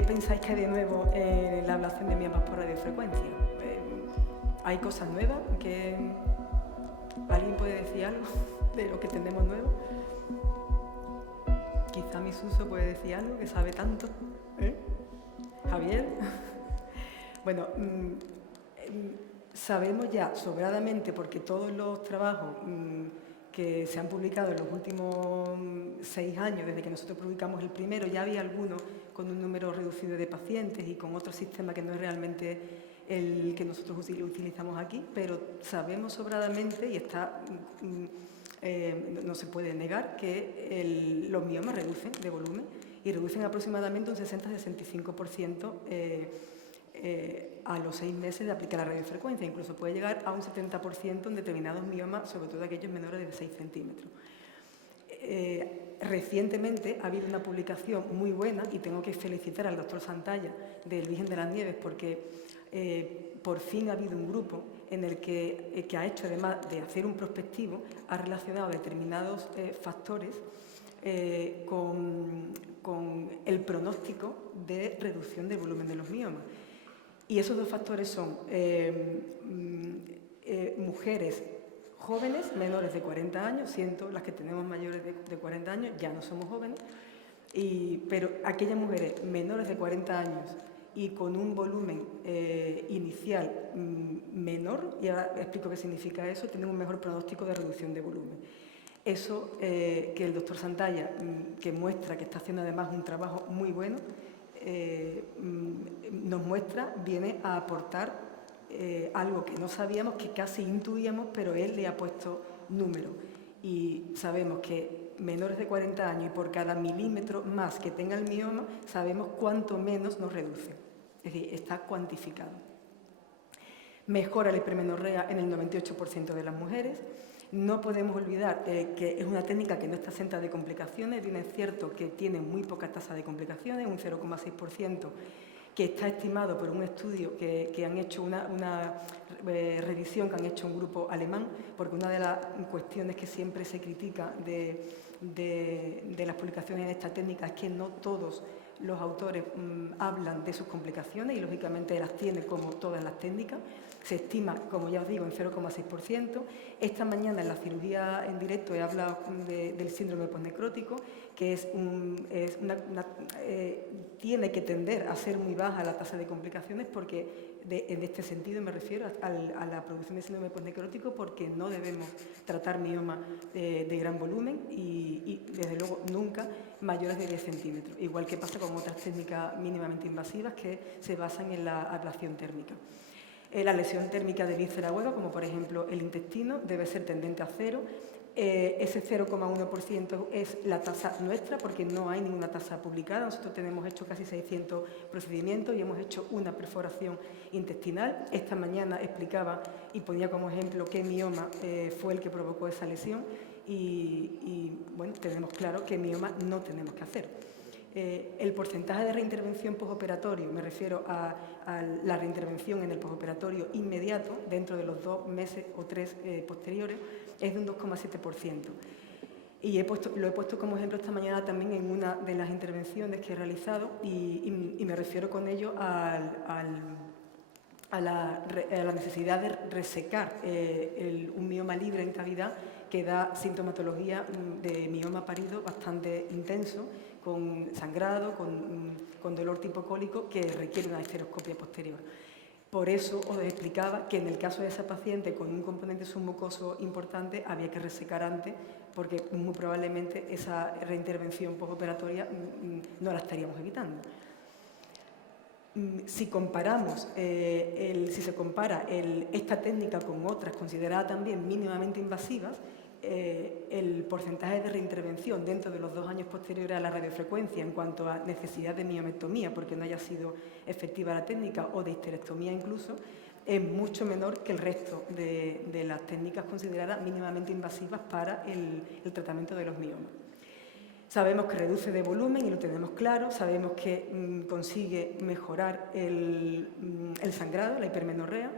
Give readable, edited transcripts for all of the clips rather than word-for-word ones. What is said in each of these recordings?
¿qué pensáis que hay de nuevo en la ablación de miomas por radiofrecuencia? ¿Hay cosas nuevas? ¿Alguien puede decir algo de lo que tenemos nuevo? Quizá mi Suso puede decir algo, que sabe tanto. Javier. Bueno, sabemos ya sobradamente, porque todos los trabajos que se han publicado en los últimos 6 años, desde que nosotros publicamos el primero, ya había algunos con un número reducido de pacientes y con otro sistema que no es realmente el que nosotros utilizamos aquí, pero sabemos sobradamente, y está, no se puede negar, que los miomas reducen de volumen y reducen aproximadamente un 60-65% a los 6 meses de aplicar la radiofrecuencia. Incluso puede llegar a un 70% en determinados miomas, sobre todo aquellos menores de 6 centímetros. Recientemente ha habido una publicación muy buena, y tengo que felicitar al doctor Santalla del Virgen de las Nieves, porque por fin ha habido un grupo en el que ha hecho, además de hacer un prospectivo, ha relacionado determinados factores con el pronóstico de reducción del volumen de los miomas. Y esos dos factores son mujeres jóvenes, menores de 40 años, las que tenemos mayores de 40 años ya no somos jóvenes, pero aquellas mujeres menores de 40 años y con un volumen inicial menor, y ahora explico qué significa eso, tienen un mejor pronóstico de reducción de volumen. Eso que el doctor Santalla, que muestra que está haciendo además un trabajo muy bueno, nos muestra, viene a aportar algo que no sabíamos, que casi intuíamos, pero él le ha puesto número. Y sabemos que menores de 40 años, y por cada milímetro más que tenga el mioma, sabemos cuánto menos nos reduce. Es decir, está cuantificado. Mejora la hipermenorrea en el 98% de las mujeres. No podemos olvidar que es una técnica que no está exenta de complicaciones. Bien es cierto que tiene muy poca tasa de complicaciones, un 0,6%, que está estimado por un estudio que han hecho una revisión que han hecho un grupo alemán, porque una de las cuestiones que siempre se critica de las publicaciones en esta técnica es que no todos los autores hablan de sus complicaciones, y lógicamente las tiene como todas las técnicas. Se estima, como ya os digo, en 0,6%. Esta mañana en la cirugía en directo he hablado del síndrome postnecrótico, que tiene que tender a ser muy baja la tasa de complicaciones, porque en este sentido me refiero a la producción de síndrome postnecrótico, porque no debemos tratar miomas de gran volumen y desde luego nunca mayores de 10 centímetros, igual que pasa con otras técnicas mínimamente invasivas que se basan en la ablación térmica. La lesión térmica de víscera hueva, como por ejemplo el intestino, debe ser tendente a cero. Ese 0,1% es la tasa nuestra, porque no hay ninguna tasa publicada. Nosotros tenemos hecho casi 600 procedimientos y hemos hecho una perforación intestinal. Esta mañana explicaba y ponía como ejemplo qué mioma fue el que provocó esa lesión, y bueno, tenemos claro qué mioma no tenemos que hacer. El porcentaje de reintervención postoperatorio, me refiero a la reintervención en el postoperatorio inmediato, dentro de los 2 meses o 3 posteriores, es de un 2,7%. Y lo he puesto como ejemplo esta mañana también en una de las intervenciones que he realizado, y me refiero con ello a la necesidad de resecar un mioma libre en cavidad, que da sintomatología de mioma parido bastante intenso, con sangrado, con dolor tipo cólico, que requiere una histeroscopia posterior. Por eso os explicaba que en el caso de esa paciente con un componente submucoso importante había que resecar antes, porque muy probablemente esa reintervención postoperatoria no la estaríamos evitando. Si comparamos, si se compara esta técnica con otras consideradas también mínimamente invasivas, el porcentaje de reintervención dentro de los 2 años posteriores a la radiofrecuencia en cuanto a necesidad de miomectomía, porque no haya sido efectiva la técnica, o de histerectomía incluso, es mucho menor que el resto de las técnicas consideradas mínimamente invasivas para el tratamiento de los miomas. Sabemos que reduce de volumen, y lo tenemos claro. Sabemos que consigue mejorar el sangrado, la hipermenorrea.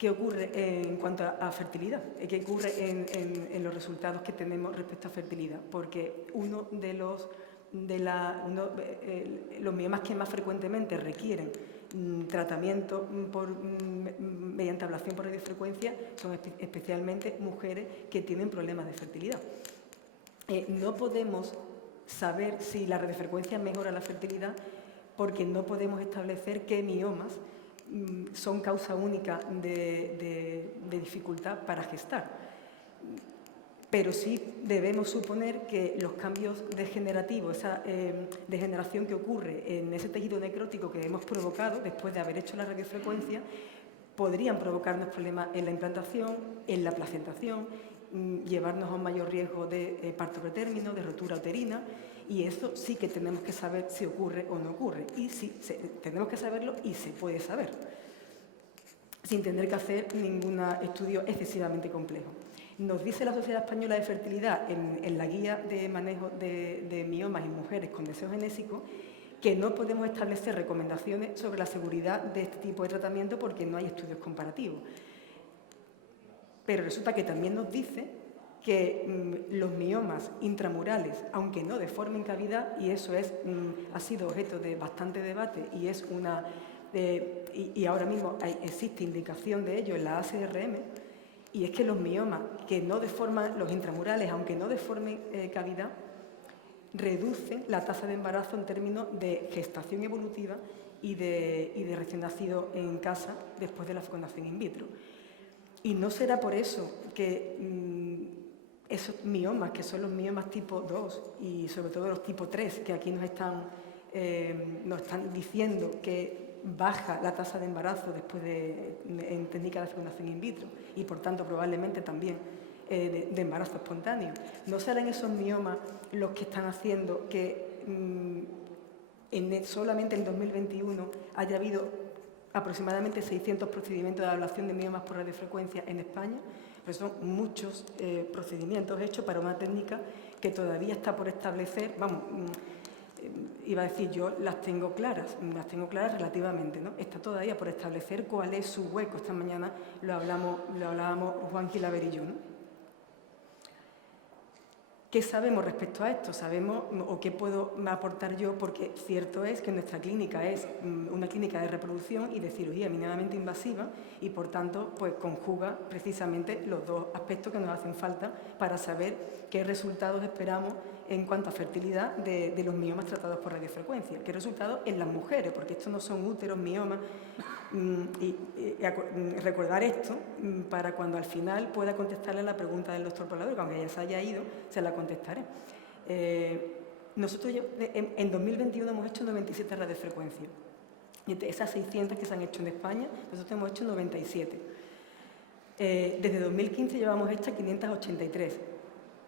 ¿Qué ocurre en cuanto a fertilidad? ¿Qué ocurre en los resultados que tenemos respecto a fertilidad? Porque uno de los los miomas que más frecuentemente requieren tratamiento mediante ablación por radiofrecuencia son especialmente mujeres que tienen problemas de fertilidad. No podemos saber si la radiofrecuencia mejora la fertilidad porque no podemos establecer qué miomas son causa única de dificultad para gestar. Pero sí debemos suponer que los cambios degenerativos, esa degeneración que ocurre en ese tejido necrótico que hemos provocado después de haber hecho la radiofrecuencia, podrían provocarnos problemas en la implantación, en la placentación, llevarnos a un mayor riesgo de parto pretérmino, de rotura uterina, y eso sí que tenemos que saber si ocurre o no ocurre. Y sí, tenemos que saberlo y se puede saber, sin tener que hacer ningún estudio excesivamente complejo. Nos dice la Sociedad Española de Fertilidad en la guía de manejo de miomas en mujeres con deseo genésico que no podemos establecer recomendaciones sobre la seguridad de este tipo de tratamiento porque no hay estudios comparativos. Pero resulta que también nos dice que los miomas intramurales, aunque no deformen cavidad, y eso ha sido objeto de bastante debate y es y ahora mismo existe indicación de ello en la ACRM, y es que los miomas que no deforman, los intramurales, aunque no deformen cavidad, reducen la tasa de embarazo en términos de gestación evolutiva y de recién nacido en casa después de la fecundación in vitro. Y no será por eso que esos miomas, que son los miomas tipo 2 y sobre todo los tipo 3, que aquí nos están diciendo que baja la tasa de embarazo después en técnica de fecundación in vitro y por tanto probablemente también de embarazo espontáneo. ¿No serán esos miomas los que están haciendo que solamente en 2021 haya habido aproximadamente 600 procedimientos de ablación de miomas por radiofrecuencia en España? Pues son muchos procedimientos hechos para una técnica que todavía está por establecer, iba a decir yo, las tengo claras relativamente, ¿no? Está todavía por establecer cuál es su hueco. Esta mañana lo hablábamos Juan Gilaver y yo, ¿no? ¿Qué sabemos respecto a esto? ¿Sabemos o qué puedo aportar yo? Porque cierto es que nuestra clínica es una clínica de reproducción y de cirugía mínimamente invasiva y, por tanto, pues conjuga precisamente los dos aspectos que nos hacen falta para saber qué resultados esperamos en cuanto a fertilidad de los miomas tratados por radiofrecuencia. ¿Qué resultados en las mujeres? Porque estos no son úteros, miomas. Recordar esto para cuando al final pueda contestarle la pregunta del doctor Poblador, que aunque ya se haya ido, se la contestaré. Nosotros en 2021 hemos hecho 97 radiofrecuencias. Y de esas 600 que se han hecho en España, nosotros hemos hecho 97. Desde 2015 llevamos hechas 583.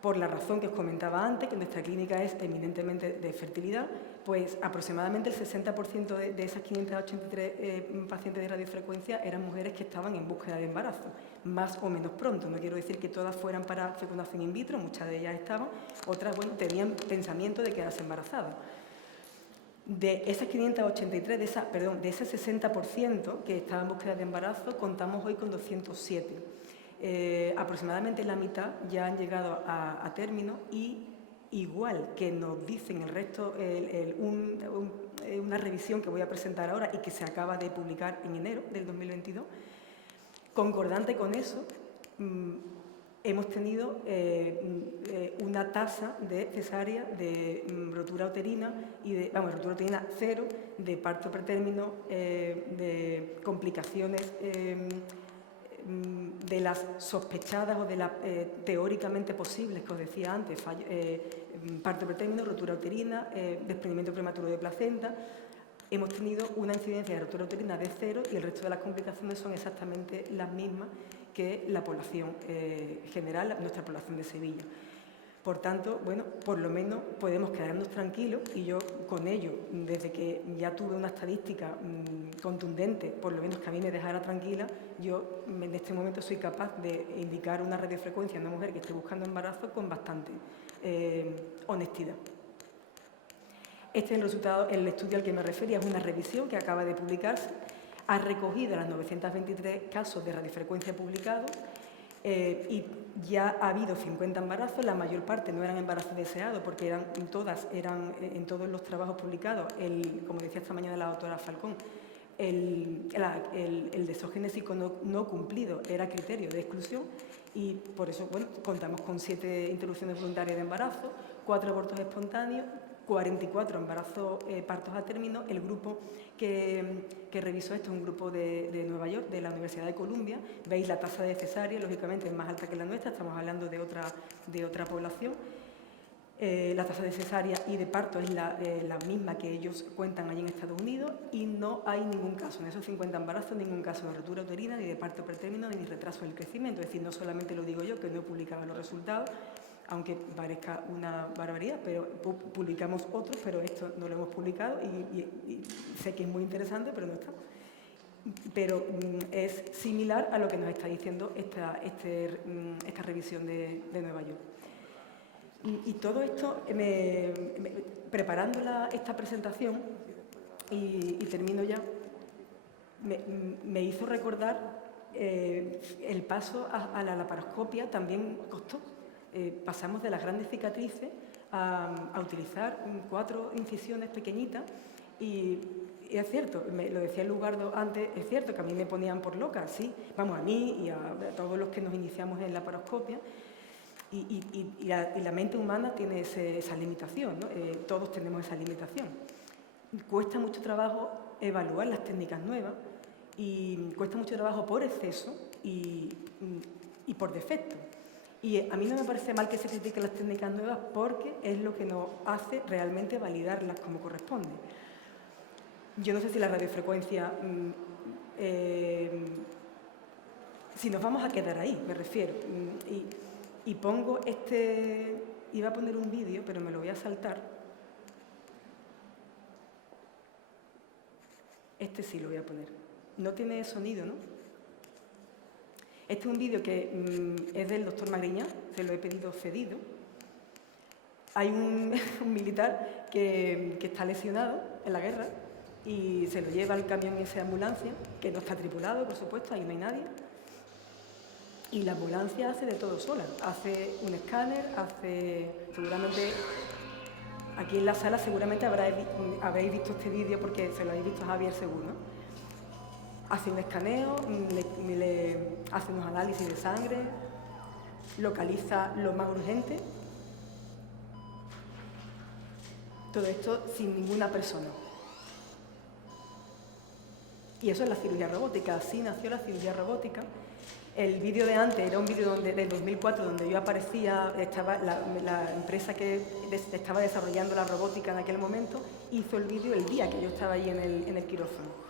Por la razón que os comentaba antes, que nuestra clínica es eminentemente de fertilidad, pues aproximadamente el 60% de esas 583 pacientes de radiofrecuencia eran mujeres que estaban en búsqueda de embarazo, más o menos pronto. No quiero decir que todas fueran para fecundación in vitro, muchas de ellas estaban, otras tenían pensamiento de quedarse embarazadas. De esas 583, de ese 60% que estaba en búsqueda de embarazo, contamos hoy con 207. Aproximadamente la mitad ya han llegado a término y igual que nos dicen el resto, una revisión que voy a presentar ahora y que se acaba de publicar en enero del 2022, concordante con eso, hemos tenido una tasa de cesárea, de rotura uterina y rotura uterina cero, de parto pretérmino, de complicaciones de las sospechadas o de las teóricamente posibles que os decía antes, parto pretérmino, rotura uterina, desprendimiento prematuro de placenta. Hemos tenido una incidencia de rotura uterina de 0 y el resto de las complicaciones son exactamente las mismas que la población general, nuestra población de Sevilla. Por tanto, bueno, por lo menos podemos quedarnos tranquilos y yo con ello, desde que ya tuve una estadística contundente, por lo menos que a mí me dejara tranquila, yo en este momento soy capaz de indicar una radiofrecuencia en una mujer que esté buscando embarazo con bastante honestidad. Este es el resultado, el estudio al que me refería, es una revisión que acaba de publicarse, ha recogido las 923 casos de radiofrecuencia publicados Y ya ha habido 50 embarazos, la mayor parte no eran embarazos deseados porque eran en todos los trabajos publicados, como decía esta mañana la doctora Falcón, el desogénesico no cumplido era criterio de exclusión y por eso contamos con 7 interrupciones voluntarias de embarazo, 4 abortos espontáneos, 44 embarazos, partos a término. El grupo que revisó esto es un grupo de Nueva York, de la Universidad de Columbia. Veis la tasa de cesárea, lógicamente es más alta que la nuestra, estamos hablando de otra población. La tasa de cesárea y de parto es la misma que ellos cuentan allí en Estados Unidos y no hay ningún caso, en esos 50 embarazos, ningún caso de rotura uterina, ni de parto pretérmino, ni retraso del crecimiento. Es decir, no solamente lo digo yo, que no he publicado los resultados, aunque parezca una barbaridad, pero publicamos otros, pero esto no lo hemos publicado y sé que es muy interesante, pero no está. Pero es similar a lo que nos está diciendo esta revisión de Nueva York. Y todo esto, preparando esta presentación, y termino ya, me hizo recordar el paso a la laparoscopia también costó. Pasamos de las grandes cicatrices a utilizar 4 incisiones pequeñitas y es cierto, lo decía Lugardo antes, es cierto que a mí me ponían por loca, sí, vamos, a mí y a todos los que nos iniciamos en la laparoscopia. Y la mente humana tiene esa limitación, ¿no? Todos tenemos esa limitación. Cuesta mucho trabajo evaluar las técnicas nuevas y cuesta mucho trabajo por exceso y por defecto. Y a mí no me parece mal que se critiquen las técnicas nuevas porque es lo que nos hace realmente validarlas como corresponde. Yo no sé si la radiofrecuencia, si nos vamos a quedar ahí, me refiero. Y pongo iba a poner un vídeo, pero me lo voy a saltar. Este sí lo voy a poner. No tiene sonido, ¿no? Este es un vídeo que es del doctor Magriñá, se lo he pedido cedido. Hay un militar que está lesionado en la guerra y se lo lleva al camión ese de ambulancia, que no está tripulado, por supuesto, ahí no hay nadie. Y la ambulancia hace de todo sola. Hace un escáner, seguramente, aquí en la sala seguramente habréis visto este vídeo porque se lo habéis visto a Javier seguro, ¿no? Hace un escaneo, le hace unos análisis de sangre, localiza lo más urgente. Todo esto sin ninguna persona. Y eso es la cirugía robótica, así nació la cirugía robótica. El vídeo de antes era un vídeo del 2004 donde yo aparecía, estaba la empresa que estaba desarrollando la robótica en aquel momento, hizo el vídeo el día que yo estaba ahí en el quirófano.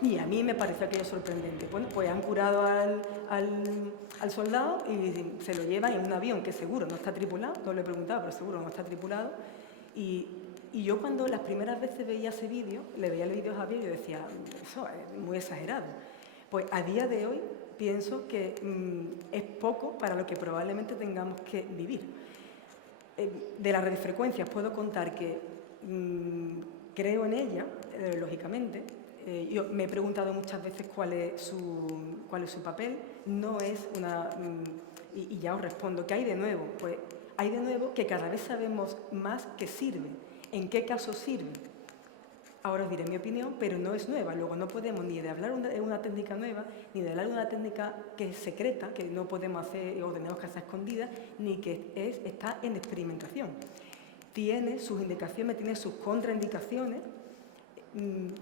Y a mí me pareció aquello sorprendente. Bueno, pues han curado al soldado y se lo llevan en un avión que seguro no está tripulado, no le he preguntado, pero seguro no está tripulado. Y yo cuando las primeras veces veía ese vídeo, le veía el vídeo a Javier y yo decía, eso es muy exagerado. Pues a día de hoy pienso que es poco para lo que probablemente tengamos que vivir. De las radiofrecuencias puedo contar que creo en ella, lógicamente. Yo me he preguntado muchas veces cuál es su papel. No es una... y ya os respondo, ¿qué hay de nuevo? Pues hay de nuevo que cada vez sabemos más que sirve. ¿En qué casos sirve? Ahora os diré mi opinión, pero no es nueva. Luego no podemos ni de hablar de una técnica nueva, ni de hablar de una técnica que es secreta, que no podemos hacer o tenemos que hacer escondida, ni que está en experimentación. Tiene sus indicaciones, tiene sus contraindicaciones,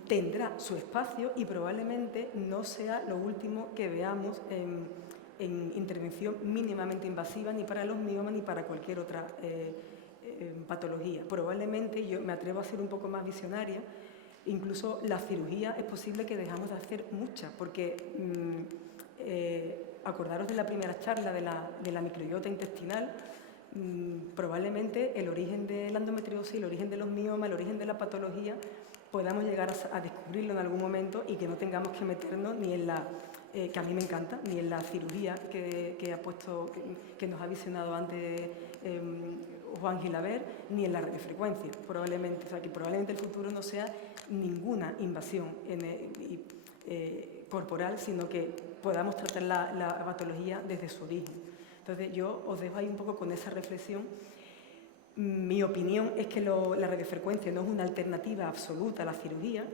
tendrá su espacio y probablemente no sea lo último que veamos en intervención mínimamente invasiva ni para los miomas ni para cualquier otra patología. Probablemente, yo me atrevo a ser un poco más visionaria, incluso la cirugía es posible que dejamos de hacer muchas, porque acordaros de la primera charla de la microbiota intestinal, probablemente el origen de la endometriosis, el origen de los miomas, el origen de la patología, podamos llegar a descubrirlo en algún momento y que no tengamos que meternos ni en la, que a mí me encanta, ni en la cirugía que nos ha visionado antes Juan Gilaber, ni en la radiofrecuencia, probablemente. O sea, que probablemente el futuro no sea ninguna invasión. corporal, sino que podamos tratar la patología desde su origen. Entonces, yo os dejo ahí un poco con esa reflexión. Mi opinión es que la radiofrecuencia no es una alternativa absoluta a la cirugía,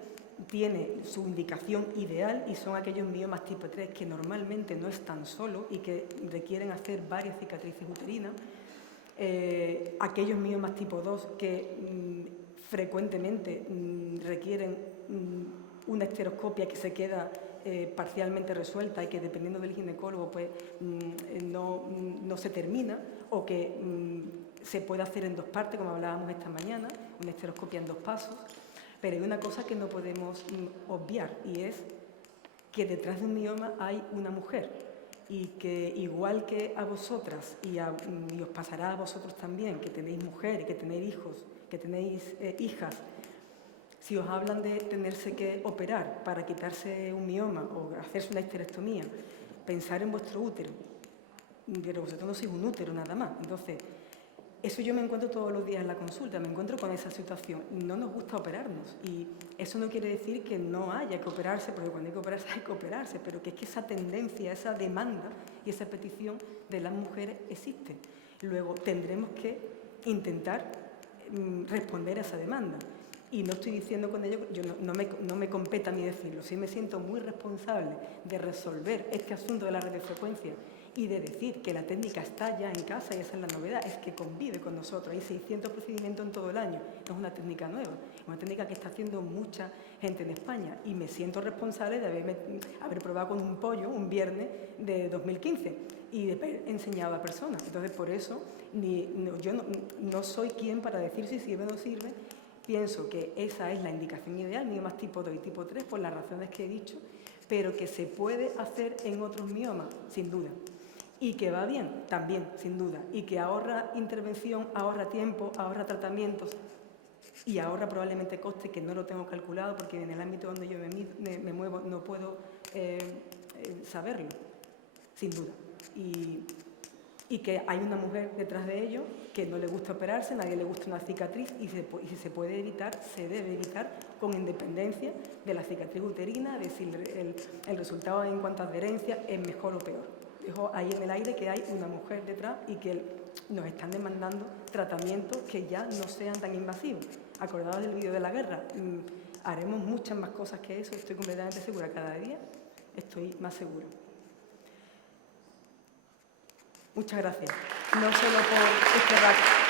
tiene su indicación ideal y son aquellos miomas tipo 3 que normalmente no están solos y que requieren hacer varias cicatrices uterinas, aquellos miomas tipo 2 que frecuentemente requieren una esteroscopia que se queda parcialmente resuelta y que dependiendo del ginecólogo pues, no se termina, o que se puede hacer en 2 partes, como hablábamos esta mañana, una esteroscopia en 2 pasos. Pero hay una cosa que no podemos obviar, y es que detrás de un mioma hay una mujer, y que igual que a vosotras, y os pasará a vosotros también, que tenéis mujer, que tenéis hijos, que tenéis hijas, si os hablan de tenerse que operar para quitarse un mioma o hacerse una histerectomía, pensar en vuestro útero, pero vosotros no sois un útero nada más. Entonces, eso yo me encuentro todos los días en la consulta, me encuentro con esa situación. No nos gusta operarnos y eso no quiere decir que no haya que operarse, porque cuando hay que operarse, pero que es que esa tendencia, esa demanda y esa petición de las mujeres existe. Luego tendremos que intentar responder a esa demanda. Y no estoy diciendo con ello, no me compete a mí decirlo, sí me siento muy responsable de resolver este asunto de la radiofrecuencia y de decir que la técnica está ya en casa, y esa es la novedad, es que convive con nosotros. Hay 600 procedimientos en todo el año, no es una técnica nueva, es una técnica que está haciendo mucha gente en España, y me siento responsable de haber probado con un pollo un viernes de 2015 y de haber enseñado a personas. Entonces, por eso yo no soy quien para decir si sirve o no sirve. Pienso que esa es la indicación ideal, miomas tipo 2 y tipo 3, por las razones que he dicho, pero que se puede hacer en otros miomas, sin duda. Y que va bien, también, sin duda. Y que ahorra intervención, ahorra tiempo, ahorra tratamientos y ahorra probablemente costes, que no lo tengo calculado porque en el ámbito donde yo me muevo no puedo saberlo, sin duda. Y que hay una mujer detrás de ello que no le gusta operarse, a nadie le gusta una cicatriz, y si se puede evitar, se debe evitar con independencia de la cicatriz uterina, de si el resultado en cuanto a adherencia es mejor o peor. Dejo ahí en el aire que hay una mujer detrás y que nos están demandando tratamientos que ya no sean tan invasivos. Acordados del vídeo de la guerra, haremos muchas más cosas que eso, estoy completamente segura. Cada día estoy más segura. Muchas gracias. No solo por este rato.